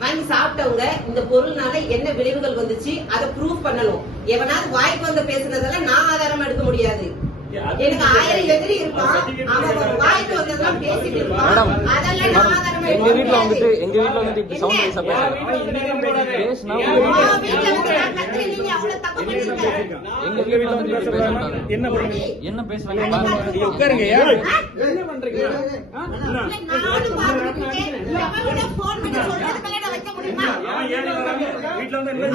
வாங்கி சாப்பிட்டவங்க இந்த பொருள்னால என்ன விளைவுகள் வந்துச்சு அதை ப்ரூவ் பண்ணணும். எவனாவது வாய்க்கு வந்து பேசுனதெல்லாம் நான் ஆதாரமா எடுக்க முடியாது. எனக்கு 1000 எதிரி இருப்பான், அவன் வாய்க்கு வந்ததெல்லாம் பேசிட்டு இருப்பான், அதெல்லாம் நான் ஆதாரமா எடுக்க முடியாது. எங்க வீட்ல வந்து இப்படி சவுண்ட் வைஸா பேசுறாங்க. பேசினா நீங்க அவ்வளவு தப்பு பண்ணிருக்கீங்க. எங்க வீட்ல வந்து இப்படி பேசுறாங்க. என்ன பேசுறாங்க பாருங்க. உட்காருங்க. என்ன பண்றீங்க? நானும் பாத்துட்டு எவனோட போன் பண்ணி சொல்றது மேல வைக்க முடியுமா? வீட்ல வந்து என்ன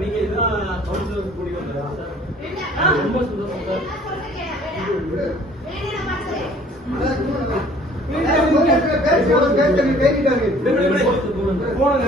நீங்க இதெல்லாம் கவுன்சிலர் கூடி வந்ததா? ரொம்ப சந்தோஷம் சார். போங்க.